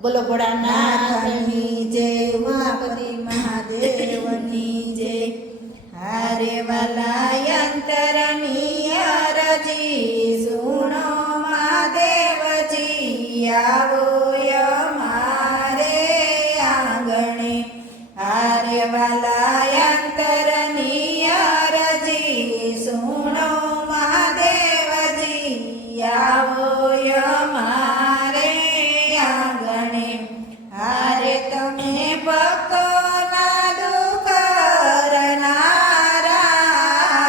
બોલો ભોળાનાથની જય, ઉમાપતિ મહાદેવની જય. હારે વાલા અંતરની અરજી સુનો મહાદેવજી, આવો અમારે આંગણે. હારે વાલા અંતરની અરજી સુનો મહાદેવજી, આવો અમારે આંગણે. હારે તમે ભક્તોના દુઃખ હરનારા,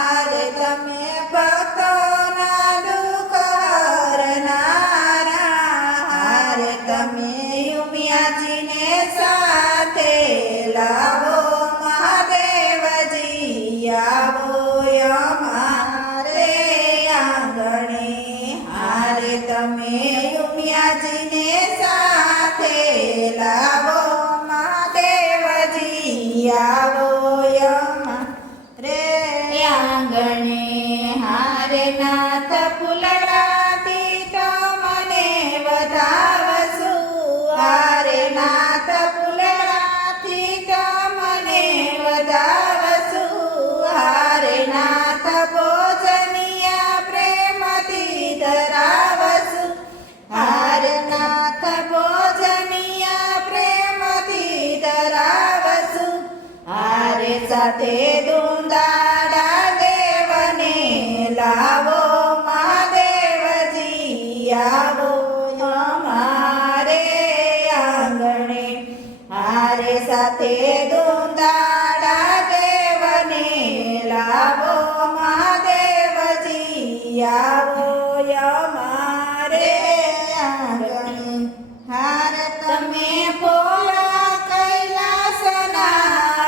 હારે તમે ભક્તોના દુઃખ હરનારા, હારે તમે ઉમિયાજીને સાથે લાવો મહાદેવજી, આવો અમારે આંગણે. હારે તમે ઉમિયાજીને સાથે લાવો મહાદેવજી, આવો અમારે આંગણે. હારે નાથ ફૂલડાથી તો મને વધાવશું, હારે નાથ ફૂલડાથી તો મને વધાવશું, હારે નાથ ભોજનિયા પ્રેમથી ધરાવશું, હારે નાથ ભોજનિયા પ્રેમથી ધરાવશું, હારે સાથે દુંદાડા દેવને લાવો મહાદેવજી, આવો અમારે આંગણે. હારે સાથે દુંદાડા દેવને લાવો મહાદેવજી, આવો અમારે આંગણે. હારે તમે ભોળા કૈલાસના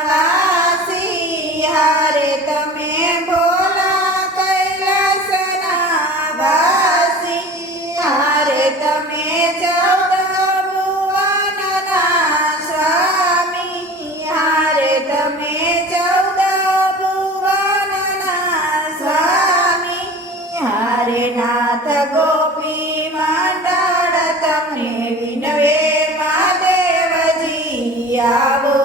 વાસી, હારે તમે ભોળા કૈલાસના વાસી, હારે તમે 14 ભુવનના સ્વામી, હારે તમે 14 ભુવનના સ્વામી, હારે નાથ ગોપી મંડળ તમને વિનવે મહાદેવજી, આવો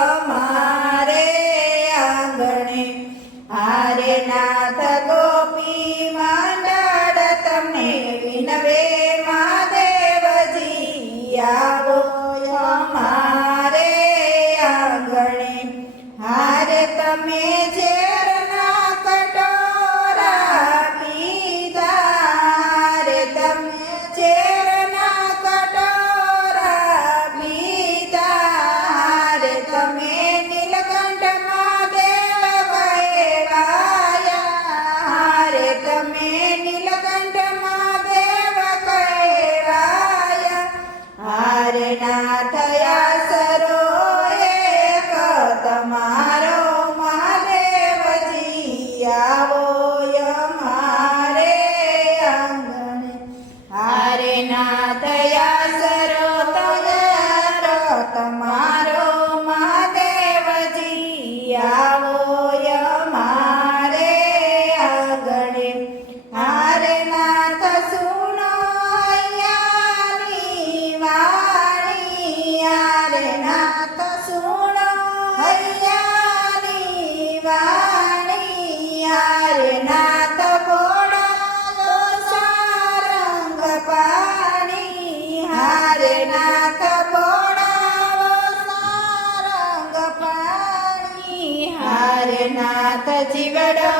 અમારે આંગણે. હારે નાથ ગોપી મંડળ તમને વિનવે મહાદેવજી, આવો અમારે આંગણે. હારે તમે ઝેરના કટોરા પીધા, હારે તમે ઝેરના કટોરા પીધા, હારે તમે નીલકંઠ મહાદેવ કહેવાયા, હારે તમે નીલકંઠ મહાદેવ કહેવાયા, હારે નાથ આસરો એક તમારો મહાદેવજી, આવો અમારે આંગણે. હારે નાથ આસરો તમારો મહાદેવજી, આવો અમારે આંગણે. હારે નાથ સુનો હૈયાની વાણી, હારે નાથ સુનો હૈયાની વાણી, હારે નાથ ભોળાનો સારંગ પાણી, હારે નાથ ભોળાનો સારંગ પાણી, હારે નાથ જીવડો